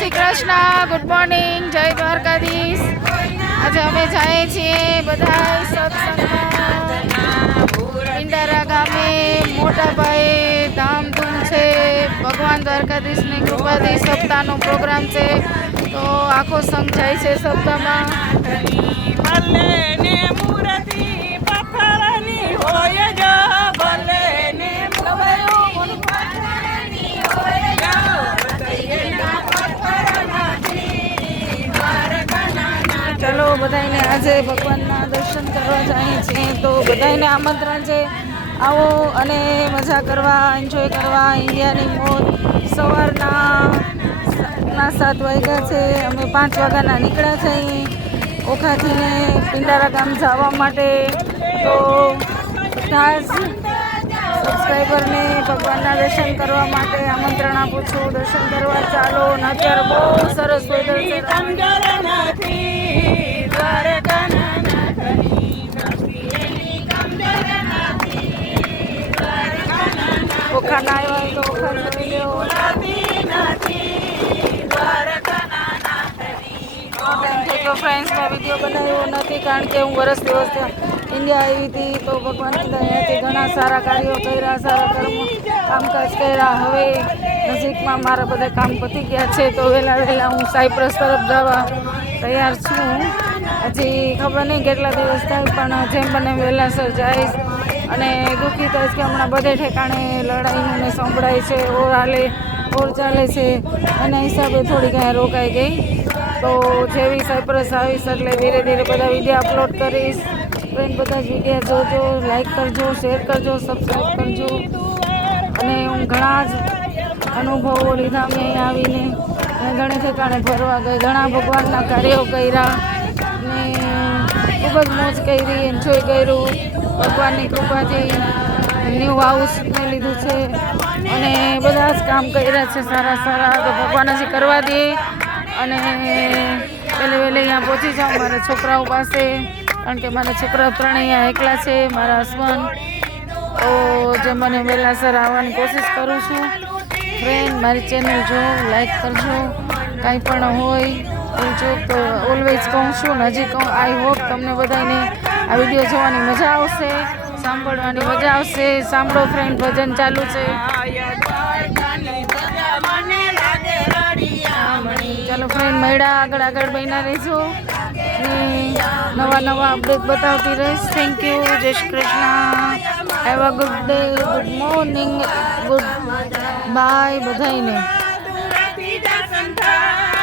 Shri Krishna, good morning, જય દ્વારકાધીશ। આજે અમે જઈએ છીએ બધા સત્સંગમાં પિંડારા ગામે। મોટા ભાઈ ધામધૂમ છે, ભગવાન દ્વારકાધીશની કૃપાથી સપ્તાહનો પ્રોગ્રામ છે, તો આખો સંઘ જાય છે સપ્તાહમાં। ચલો બધાને આજે ભગવાનના દર્શન કરવા જાય છે, તો બધાને આમંત્રણ છે, આવો અને મજા કરવા, એન્જોય કરવા। ઇન્ડિયાની મોજ સવારના 7 વાગ્યા છે, અમે 5 વાગ્યાના નીકળ્યા છીએ ઓખાથીને પિંડારા ગામ જવા માટે। તો ખાસ સબસ્ક્રાઈબરને ભગવાનના દર્શન કરવા માટે આમંત્રણ આપું છું, દર્શન કરવા ચાલો। અને અત્યારે બહુ સરસ વેધર છે, ઓખાના આવ્યા તો ઓખા જોઈ લો। તો ફ્રેન્ડ્સ મેં વિડીયો બનાવ્યો નથી, કારણ કે હું વર્ષ દિવસ ઇન્ડિયા આવી હતી, તો ભગવાનની દયાથી ઘણા સારા કાર્યો કર્યા, સારા કર્મો કામકાજ કર્યા। હવે નજીકમાં મારા બધા કામ પતી ગયા છે, તો વહેલા હું સાયપ્રસ તરફ જવા તૈયાર છું। હજી ખબર નહીં કેટલા દિવસ થાય, પણ જેમ બને વહેલાસર જઈશ। અને દુઃખી થઈશ કે હમણાં બધે ઠેકાણે લડાઈનું ને સંભળાય છે, ઓર ચાલે છે, એના હિસાબે થોડી કાંઈ રોકાઈ ગઈ। તો જેવી સાયપ્રસ આવીશ એટલે ધીરે ધીરે બધા વિડીયો અપલોડ કરીશ। ફ્રેન્ડ બધા જ વિડીયો જોજો, લાઈક કરજો, શેર કરજો, સબસ્ક્રાઈબ કરજો। અને હું ઘણા જ અનુભવો લીધા મેં અહીં આવીને, અને ઘણે ઠેકાણે ફરવા ગઈ, ઘણા ભગવાનના કાર્યો કર્યા ને ખૂબ જ મોજ કરી, એન્જોય કર્યું ભગવાનની કૃપાથી। ન્યૂ હાઉસ મેં લીધું છે અને બધા જ કામ કર્યા છે સારા, તો ભગવાન હજી કરવા દે અને વહેલે અહીંયા પહોંચી જાઉં મારા છોકરાઓ પાસે, કારણ કે મારા છોકરા ત્રણેય એકલા છે, મારા હસબન્ડ। તો જે મને વહેલાસર આવવાની કોશિશ કરું છું। ફ્રેન્ડ મારી ચેનલ જો, લાઈક કરજો, કાંઈ પણ હોય જો તો ઓલવેઝ કહું છું ને હજી કહું, આઈ હોપ તમને બધાને આ વિડીયો જોવાની મજા આવશે, સાંભળવાની મજા આવશે। સાંભળો ફ્રેન્ડ, ભજન ચાલુ છે, ચાલો ફ્રેન્ડ મળ્યા, આગળ બન્યા રહેજો ને નવા અપડેટ બતાવતી રહીશ। થેન્ક યુ, જય Shri Krishna, have a good day, good morning, good bye બધાને।